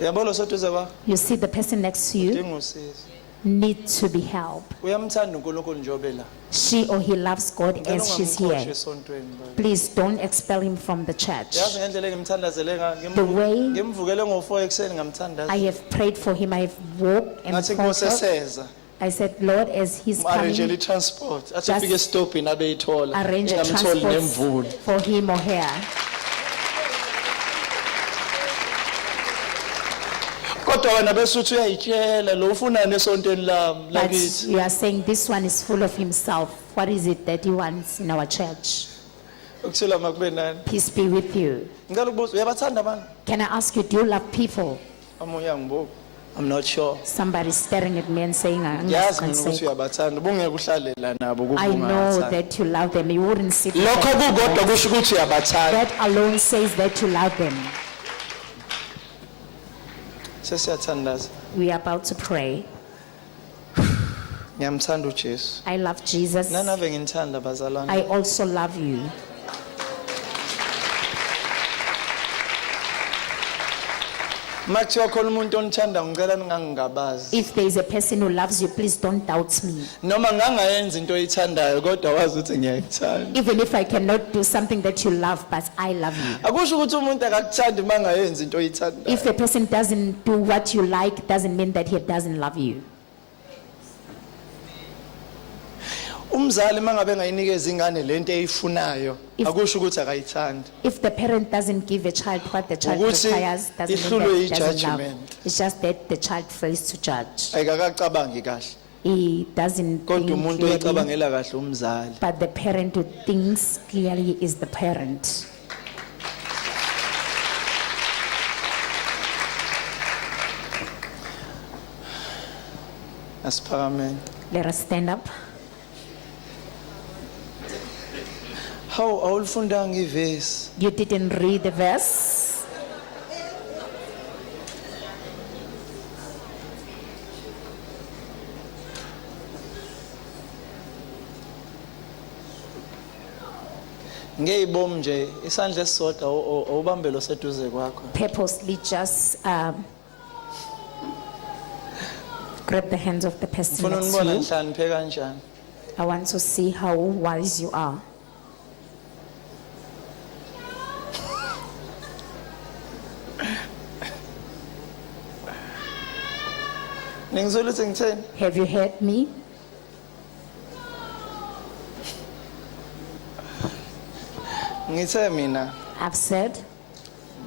Yabona soduze kwa? You see the person next to you Dinga usizo. need to be helped. Uyamthanda uNkulunkulu njobe la. She or he loves God Ngeke as she's ungamxoshe here. esontweni baba. Please don't expel him from the church. Yazi ngendlela engimthandazele The way ngimvukele ngo4 ekseni ngamthandaza. I have prayed for him, I have walked and Ngathi fought Nkosi up. eseza. I said, Lord, as he's Arrange coming, le transport. Athi Just ufike stopini abeyithola. arrange a Ngamtholi transport nemvula. for him or her. Kodwa wena bese uthi uyayitshela lo ufunani esontweni lami But lakithi. you are saying this one is full of himself. What is it that he wants in our church? Ukuthula makube nani? Peace be with you. Ngicela ukubuza uyabathanda abantu? Can I ask you, do you love people? Amoya ngibuka. I'm not sure. Somebody's staring at me and saying, I'm Yazi not mina ukuthi say. uyabathanda. Bungeke uhlale la nabo kuba I know ungathanda. that you love them. You wouldn't sit with Lokho them. kukodwa kusho ukuthi uyabathanda. That alone says that you love them. Sesiyathandaza. We are about to pray. Ngiyamthanda uJesu. I love Jesus. Nanave ngithanda bazalwane. I also love you. Makuthiwa khona umuntu onithanda ngicela ningangigabazi. If there is a person who loves you, please don't doubt me. Noma ngangayenza into oyithandayo kodwa wazi ukuthi ngiyayithanda. Even if I cannot do something that you love, but I love you. Akusho ukuthi umuntu akakuthandi mangayenza into oyithandayo. If the person doesn't do what you like, doesn't mean that he doesn't love you. Umzali mangabe ngayinikeza ingane lento eyifunayo, akusho ukuthi akayithandi. If the parent doesn't give a child what the child Ukuthi requires, doesn't mean ihlulwe that he doesn't love. i-judgment. It's just that the child fails to judge. Ayikakacabangi kahle. He doesn't Kodwa think umuntu clearly, oyicabangela kahle umzali. but the parent who thinks clearly is the parent. Asiphakameni. Let us stand up. Hawu awulifundanga ivesi. You didn't read the verse. Ngeyibom nje isandla esisodwa awubambe lo seduze kwakho. Purposely just grab the hands of the person Ufuna next to unibona you. nihlani kanjani? I want to see how wise you are. Ningizwile ukuthi ngitheni? Have you heard me? Ngithe mina I've said,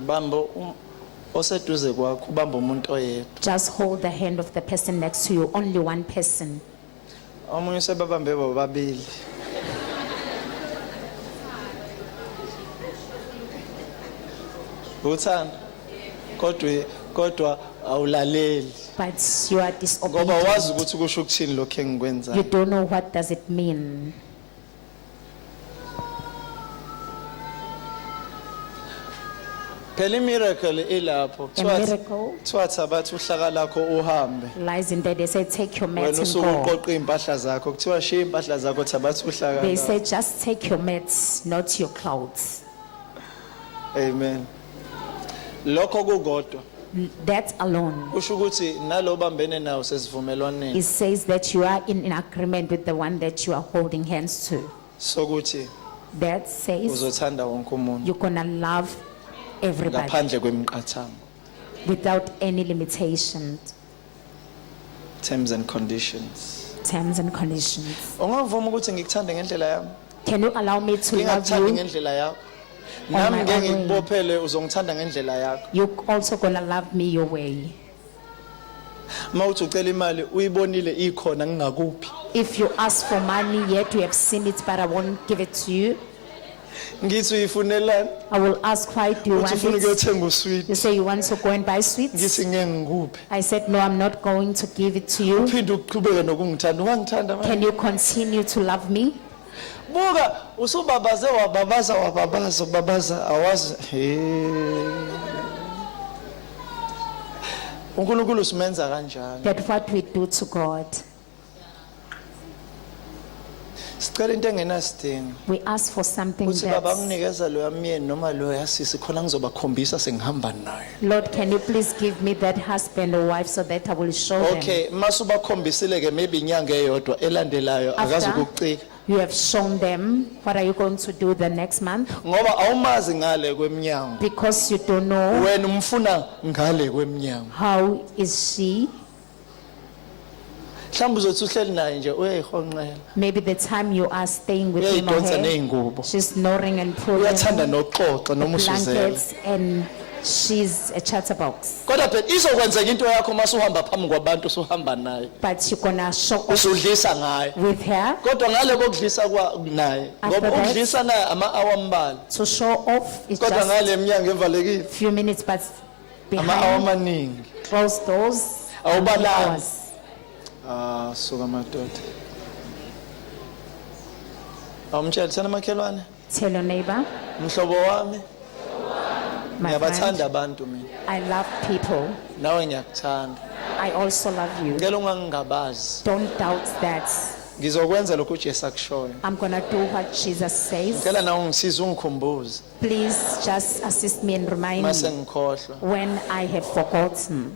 bambo oseduze kwakho ubamba umuntu oyedwa. just hold the hand of the person next to you, only one person. Omunye sebabambe bobabili. Uthanda kodwa awulaleli But you are ngoba wazi disobedient. ukuthi kusho ukuthini lokho You engikwenzayo. don't know what does it mean. Phela miracle ilapho. A miracle Kuthiwa thabatha uhlaka lakho uhambe. lies in that they say, take your mats Wena and usuke go. uqoqa impahla zakho. Kuthiwa shiya impahla zakho thabatha uhlaka They lakho. say, just take your mats, not your clothes. Amen. Lokho kukodwa That alone. usho ukuthi nalo bambene nawo sesivumelwaneni It says that you are in agreement with the one that you are holding hands to. sokuthi That says uzothanda wonke umuntu you're gonna love everybody ngaphandle kwemiqathango. without any limitations, Terms and conditions. terms and conditions. Ungavuma ukuthi ngikuthande ngendlela yami? Can you allow me to love ngingakuthandi you? ngendlela yakho my nami ngeke own way. ngikubophele uzongithanda ngendlela yakho You're also gonna love me your way. mawuthi ucela imali uyibonile ikhona ngingakuphi If you ask for money, yet you have seen it, but I won't give it to you, ngithi uyifunelani I will ask, why do you uthi want ufuna it? ukuyothenga usweet You say you want to go and buy sweets. ngithi ngeke ngikuphi I said, no, I'm not going to give it to you. uphinde uqhubeke nokungithanda ungangithanda manje Can you continue to love me? buka usubabaze wababaza awazi uNkulunkulu simenza kanjani That's what we do to God. sicela into engenasidingo We ask for something uthi baba that, nginikeza lo yamyeni noma lo yasisi khona ngizobakhombisa sengihamba naye Lord, can you please give me that husband or wife so that I will show them? okay masubakhombisile ke maybe inyanga eyodwa elandelayo akazi After ukucika you have shown them, what are you going to do the next month? ngoba awumazi ngale kwemnyango Because you don't know wena umfuna ngale kwemnyango how is she. mhlawumbe uzothi uhleli naye nje uyayihonqela Maybe the time you are staying with him or uyayidonsa her, ney'ngubo she's snoring and pulling uyathanda nokuxoxa noma usuzela blankets and she's a chatterbox. kodwa phela izokwenzeka into yakho masuhamba phambi kwabantu usuhamba naye But you're gonna show off usudlisa ngaye with her kodwa ngale kokudlisa naye After ngoba that- ukudlisa naye ama-hour ambalwa to show off. It's kodwa just ngale mnyango evalekile few minutes, but ama-hour behind amaningi closed doors, Awubalanga. hours. suka madoda awumtshela thina makhelwane Tell your neighbor, mhlobo wami my ngiyabathanda friend, abantu mina I love people. nawe ngiyakuthanda I also love you. ngicela ungangingabazi Don't doubt that. ngizokwenza lokhu ujesu akushoyo I'm gonna do what Jesus says. ngicela nawe ungisize ungikhumbuze Please just assist me and remind mase me ngikhohlwa when I have forgotten.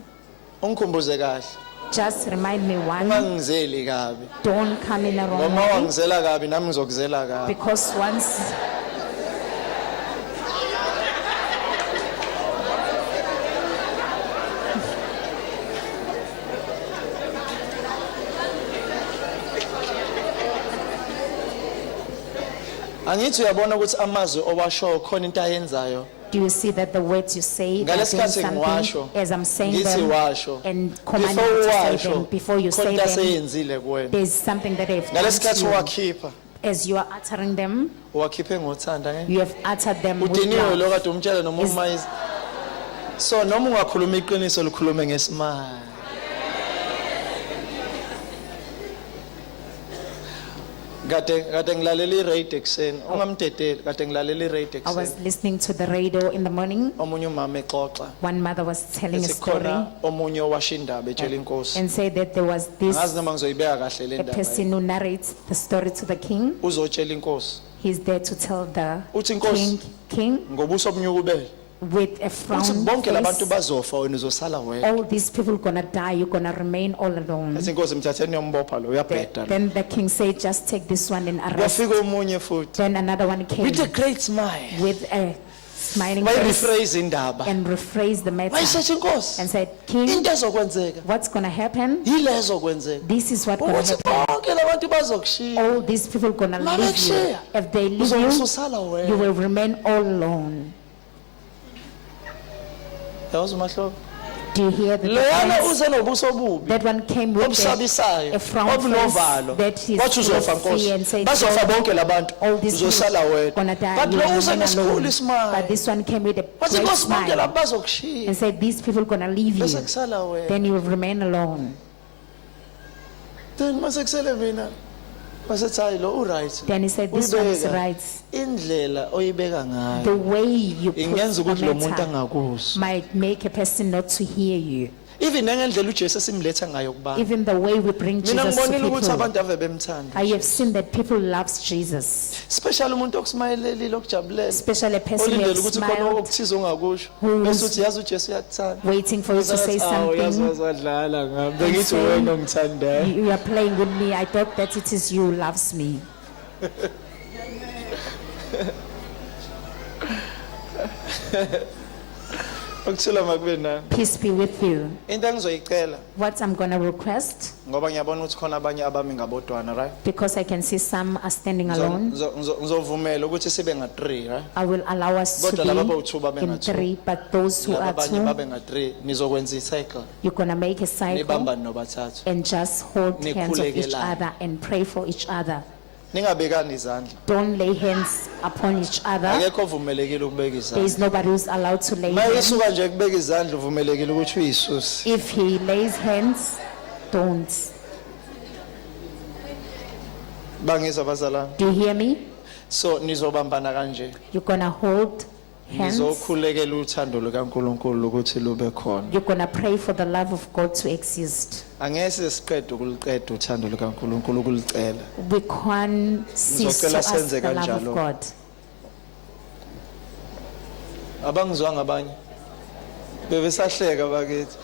ungikhumbuze kahle Just remind me one. ungangizeli kabi Don't come in a wrong ngoba way. wangizela kabi nami ngizokuzela kabi Because once angithi uyabona ukuthi amazwi owashoyo khona into ayenzayo do you see that the words you say are doing ngalesikhathi ngiwasho something as I'm saying ngithi them washo and commanding before you to say uwasho them, before you khona say into them, aseyenzile kuwena there's something that I've done ngalesikhathi to you. uwakhipha As you are uttering them, uwakhiphe ngothanda ke you have uttered them with udiniwe lo love. kade umtshela noma Is- umayizi so noma ungakhuluma iqiniso likhulume ngesimanga kade ngilalela i-radio ekuseni ungamdedeli kade ngilalela i-radio I was ekuseni listening to the radio in the morning. omunye umama exoxa One mother was telling a ethi story khona omunye owasha indaba etshela inkosi and said that there was this ngazi noma ngizoyibeka kahle le a ndaba person who narrates the story to the king. uzotshela inkosi He's there to tell the Uthi inkosi- king ngobuso obunyuka ubele with a uthi frown bonke labantu face. bazofa wena uzosala wena All these people gonna die, you're gonna remain all alone. ethi inkosi mthatheni yombopha lo uyabheda lo Then the king said, just take this one and arrest. kwafika omunye futhi Then another one came with a great smile with a smiling face bayirephrase indaba and rephrased the matter bayisethi inkosi and said, King, into ezokwenzeka what's gonna happen? yile ezokwenzeka This is what gonna ukuthi happen. bonke labantu bazokushiya All these people gonna leave you. Mabakushiya. If they leave uzobe you, ususala you wena will remain all alone. yazi umahlobo Do you hear the loyana difference? uze nobuso obubi That one came with obusabisayo a frown obunovalo face that is wathi full uzofa of fear nkosi and said, bazofa bonke labantu all these uzosala people wena gonna die, but you lo will uze remain nesikhulu alone. isimanga But this one came with a wathi great inkosi bonke smile labo bazokushiya and said, these people gonna leave you. bese kusala wena Then you will remain alone. then mase kusele mina masethi hayi lo uright Then he said, this one is Uyibeka. right. indlela oyibeka ngayo The way you put ingenza the ukuthi lo muntu matter angakuzwa might make a person not to hear you. even nangendlela ujesu esimletha ngayo kubantu Even the way we bring mina Jesus to ngibonile ukuthi people. abantu ave bemthanda I have seen that people loves Jesus, special umuntu okusimayelelile okujabulela especially a person who olindele has ukuthi khona smiled, okuthize ongakusho Who's- bese uthi yazi ujesu uyakuthanda waiting for you to say something. wadlala ngami bengithi saying- wena ongithandayo You are playing with me. I thought that it is you who loves me. Ukuthula makube nani. Peace be with you. Into engizoyicela What I'm going to request, ngoba ngiyabona ukuthi khona abanye abami ngabodwana, right? because I can see some are standing alone, Ngizovumela ukuthi sibe nga-3, right? I will allow us to Kodwa laba abawu-2 be babe in nga-2. 3, but those who Laba are abanye 2, babe nga-3 nizokwenza i-cycle. you're going to make a cycle Nibambane nobathathu. and just hold hands of each Nikhulekela. other and pray for each other. Ningabekani izandla. Don't lay hands upon each other. Akekho ovumelekile ukubeka There izandla. is nobody who's allowed to lay Uma hands. isuka nje kubeka izandla uvumelekile ukuthi uyisusi. If he lays hands, don't. Bangizwa bazalwane. Do you hear me? So nizobambana kanje. You're going to hold hands. Nizokhulekela uthando lukaNkulunkulu ukuthi lube khona. You're going to pray for the love of God to exist. Angese siqede ukuliqeda uthando lukaNkulunkulu ukulicela. We can't cease to Ngizocela ask senze the love kanjalo. of God. Abangizwanga abanye. Bebesahleka bakithi.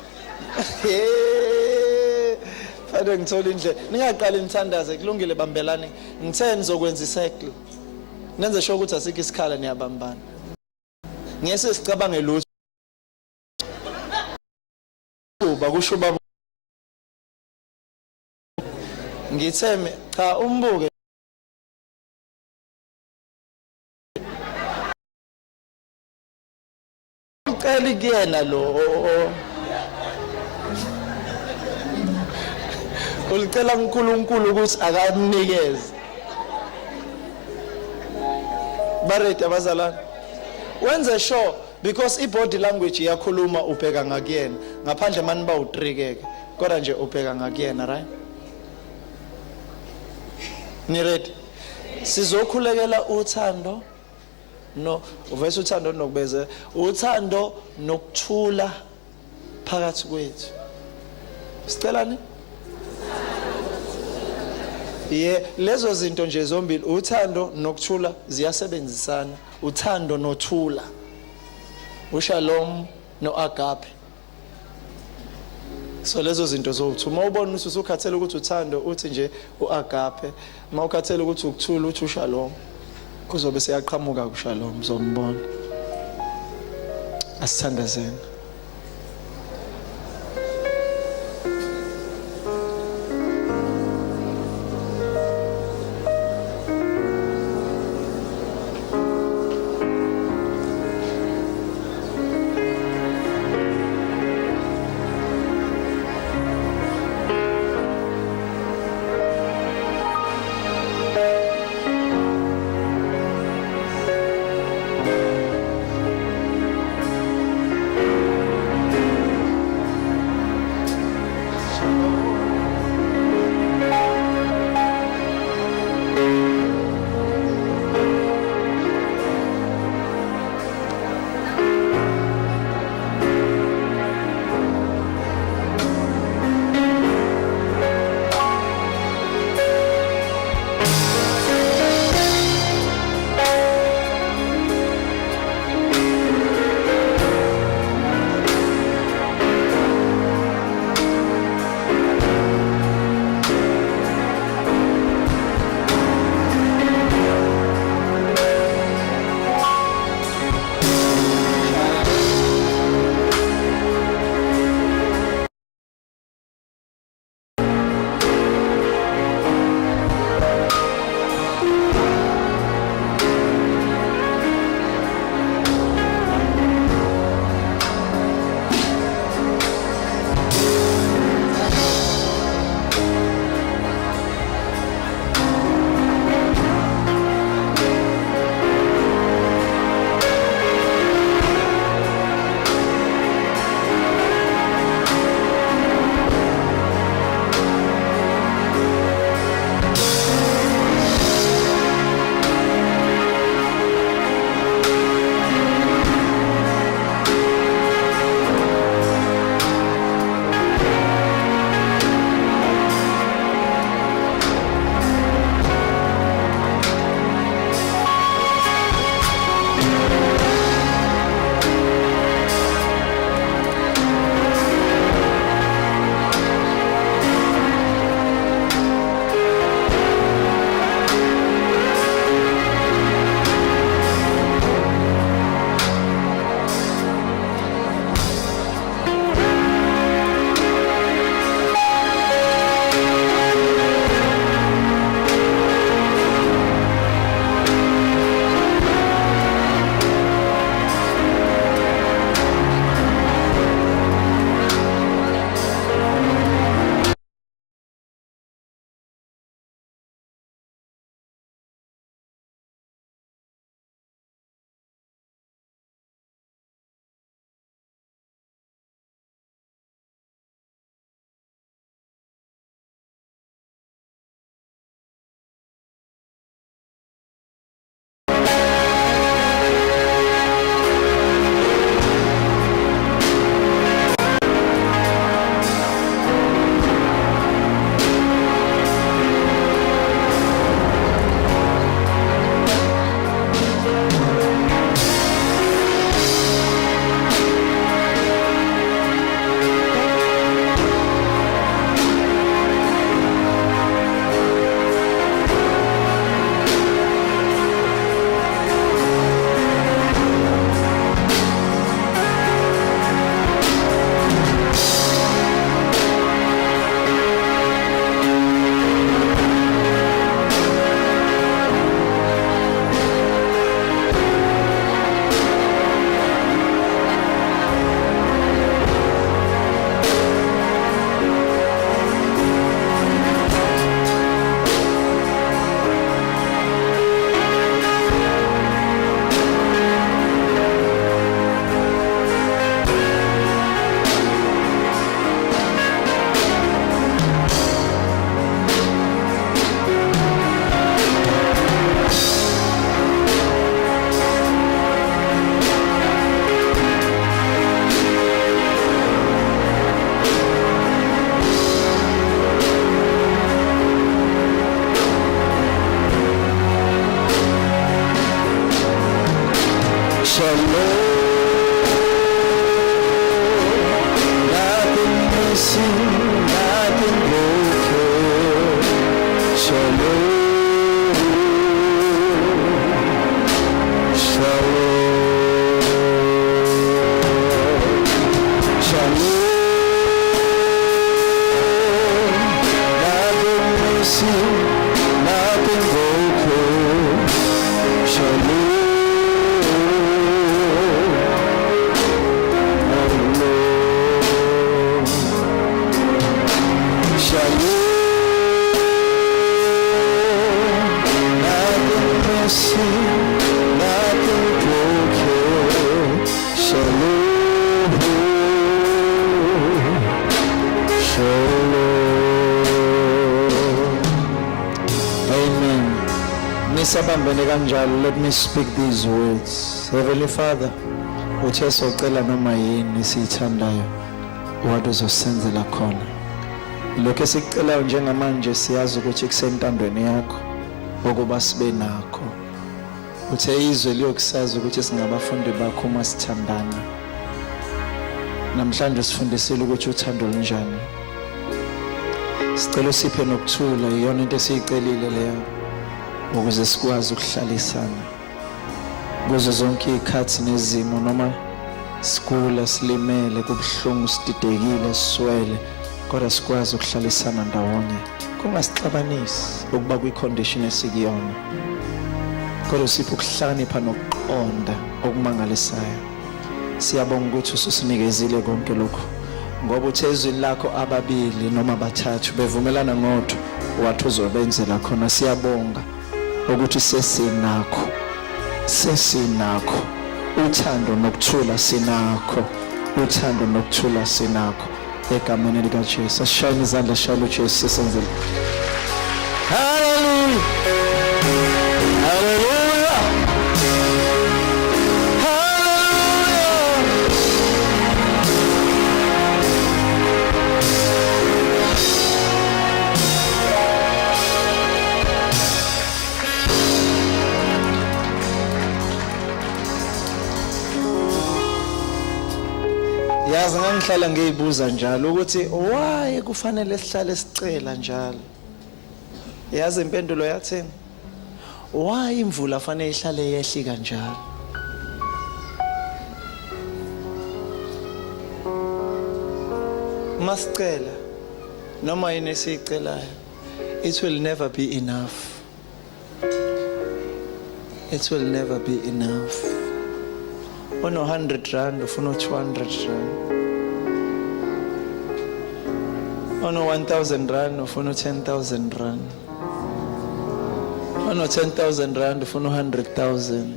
Fanele ngithola indlela. Ningaqali nithandaze kulungile bambelane. Ngithe nizokwenza icycle. Nenze sure ukuthi asikho isikhala niyabambana. Ngiyese sicabange lutho. Uba kusho baba. Ngitheme cha umbuke. Ucela kuyena lo. Ulicela uNkulunkulu ukuthi akanikeze. Barede abazalwane. Wenze sure because i-body language iyakhuluma ubheka ngakuyena. Ngaphandle manje bawu3 keke. Kodwa nje ubheka ngakuyena, right? Ni ready? Sizokhulekela uthando no uvese uthando nokubeze uthando nokuthula phakathi kwethu. Sicelani? Lezo zinto nje zombili uthando nokuthula ziyasebenzisana. Uthando nothula. Ushalom noagape. So lezo zinto zowuthu. Uma ubona ukuthi usukhathela ukuthi uthando uthi nje uagape. Uma ukhathela ukuthi ukuthula uthi ushalom. Kuzobe seyaqhamuka kushalom zombona. Asithandazeni. nothing missing, nothing broken. Shalom, shalom, shalom. Nothing missing, nothing broken. Shalom. Nisabambene kanjalo, let me speak these words. Heavenly Father, uthe socela noma yini siyithandayo wathi uzosenzela khona. Lokho esikucelayo njengamanje siyazi ukuthi kusentandweni yakho ukuba sibe nakho. Uthe izwe liyokusazi ukuthi singabafundi bakho uma sithandana. Namhlanje sifundisile ukuthi uthando lunjani. Sicela usiphe nokuthula, iyona into esiyicelile leyo, ukuze sikwazi ukuhlalisana kuzo zonke izikhathi nezimo, noma sikula, silimele, kubuhlungu, sididekile, siswele, kodwa sikwazi ukuhlalisana ndawonye, kungasixabanisi ukuba kwi-condition esikuyona, kodwa usiphe ukuhlakanipha nokuqonda okumangalisayo. Siyabonga ukuthi ususinikezile konke lokho, ngoba uthe ezwini lakho ababili noma bathathu bevumelana ngodwa wathi uzobenzela khona. Siyabonga ukuthi sesinakho uthando nokuthula, sinakho uthando nokuthula, sinakho egameni likaJesu. Shayina izandla, shayela uJesu, sisenzele. Hallelujah, hallelujah, hallelujah. Yazi ngangihlala ngiyibuza njalo ukuthi why kufanele sihlale sicela njalo. Yazi impendulo yathini? Why imvula fanele ihlale yehli kanjalo? Masicela noma yini esicelayo, it will never be enough. It will never be enough. Ono 100 rand ufuna 200 rand. Ono 1000 rand ufuna 10,000 rand. Ono 10,000 rand ufuna 100,000.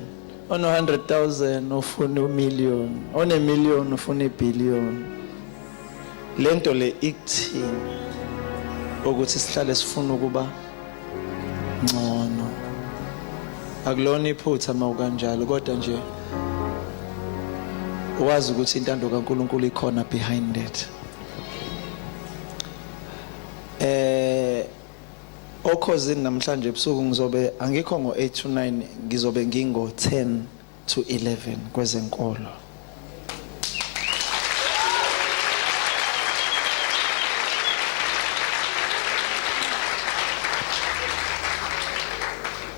Ono 100,000 ufuna 1,000,000. Ono 1,000,000 ufuna 1,000,000,000. Lento le ikuthini ukuthi sihlale sifuna ukuba ngcono. Akulona iphutha mawukanjalo, kodwa nje wazi ukuthi intando kaNkulunkulu ikhona behind it. Okhosini namhlanje ebusuku ngizobe angikho ngo8 to 9, ngizobe ngingo 10 to 11 kwezenkolo.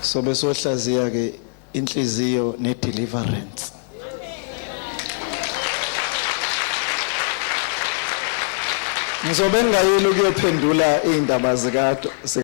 Sobe sohlaziya ke inhliziyo ne-deliverance. Ngizobe ngayile ukuyophendula izindaba zikade